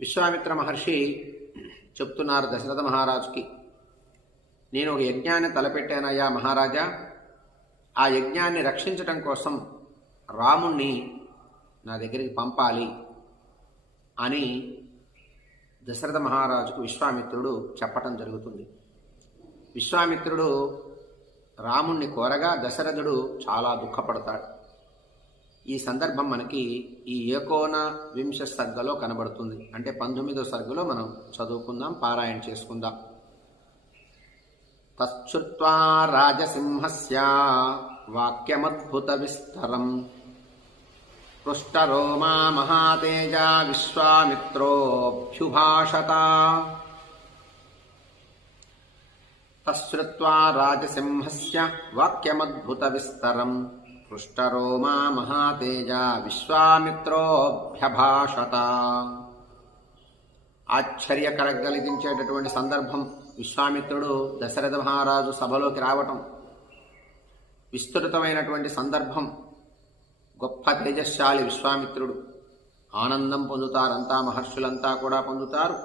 విశ్వామిత్ర మహర్షి చెప్తున్నారు దశరథ మహారాజుకి నేను ఒక యజ్ఞాన్ని తలపెట్టానయ్యా మహారాజా. ఆ యజ్ఞాన్ని రక్షించటం కోసం రాముణ్ణి నా దగ్గరికి పంపాలి అని దశరథ మహారాజుకు విశ్వామిత్రుడు చెప్పటం జరుగుతుంది. విశ్వామిత్రుడు రాముణ్ణి కోరగా దశరథుడు చాలా దుఃఖపడతాడు. ఈ సందర్భం మనకి ఈ ఏకోన వింశ సర్గలో కనబడుతుంది. అంటే పంతొమ్మిదో సర్గలో మనం చదువుకుందాం పారాయణ చేసుకుందాం. తచ్చుత్వా రాజసింహస్య వాక్యమద్భుత విస్తరం. పృష్టరోమా మహాతేజ విశ్వామిత్రోభ్యుభాషత తశ్రుత్వా రాజసింహస్య వాక్యమద్భుత విస్తరం. పృష్టరోమా మహాతేజ విశ్వామిత్రోభ్యభాషత. ఆశ్చర్యకర కలిగించేటటువంటి సందర్భం విశ్వామిత్రుడు దశరథ మహారాజు సభలోకి రావటం. విస్తృతమైనటువంటి సందర్భం. గొప్ప తేజశాలి విశ్వామిత్రుడు. ఆనందం పొందుతారంతా మహర్షులంతా కూడా పొందుతారు.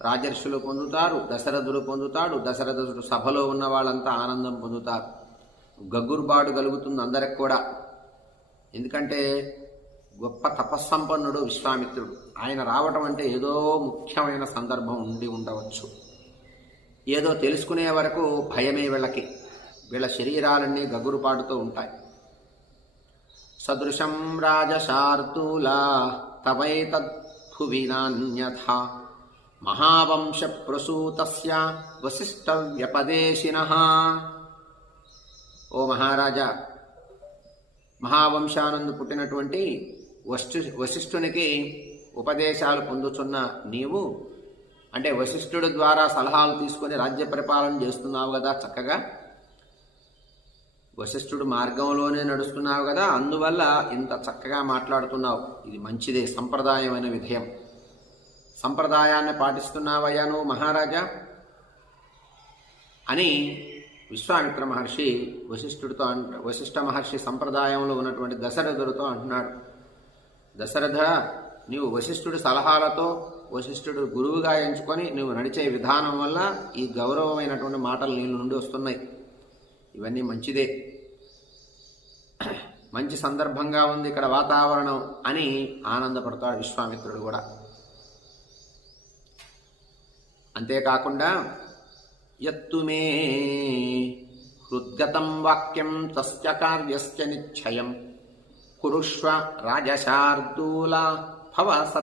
రాజర్షులు పొందుతారు దశరథుడు పొందుతాడు దశరథుడు సభలో ఉన్న వాళ్ళంతా ఆనందం పొందుతారు. గగ్గురుబాటు కలుగుతుంది అందరికి కూడా. ఎందుకంటే గొప్ప తపస్సంపన్నుడు విశ్వామిత్రుడు. ఆయన రావటం అంటే ఏదో ముఖ్యమైన సందర్భం ఉండి ఉండవచ్చు. ఏదో తెలుసుకునే వరకు భయమే వీళ్ళకి. వీళ్ళ శరీరాలన్నీ గగురుపాటుతో ఉంటాయి. సదృశం రాజశార్దూలా తవైతద్భువి నాన్యథ మహావంశ ప్రసూత వశిష్ట వ్యపదేశిన ఓ మహారాజా మహావంశానందు పుట్టినటువంటి వశి వశిష్ఠునికి ఉపదేశాలు పొందుతున్న నీవు అంటే వశిష్ఠుడు ద్వారా సలహాలు తీసుకొని రాజ్య పరిపాలన చేస్తున్నావు కదా చక్కగా. వశిష్ఠుడు మార్గంలోనే నడుస్తున్నావు కదా అందువల్ల ఇంత చక్కగా మాట్లాడుతున్నావు. ఇది మంచిదే సంప్రదాయమైన విధేయం. సంప్రదాయాన్ని పాటిస్తున్నావయ్యా నువ్వు మహారాజా అని విశ్వామిత్ర మహర్షి వశిష్ఠుడితో అంట వశిష్ఠ మహర్షి సంప్రదాయంలో ఉన్నటువంటి దశరథుడితో అంటున్నాడు. దశరథ నీవు వశిష్ఠుడి సలహాలతో వశిష్ఠుడు గురువుగా ఎంచుకొని నువ్వు నడిచే విధానం వల్ల ఈ గౌరవమైనటువంటి మాటలు నీ నుండి వస్తున్నాయి. ఇవన్నీ మంచిదే. మంచి సందర్భంగా ఉంది ఇక్కడ వాతావరణం అని ఆనందపడతాడు విశ్వామిత్రుడు కూడా. అంతేకాకుండా यत्तु मे हृद्गतम् वाक्यम् तस्य कार्यस्य निश्चयम्। कुरुष्व राजशार्दूला भव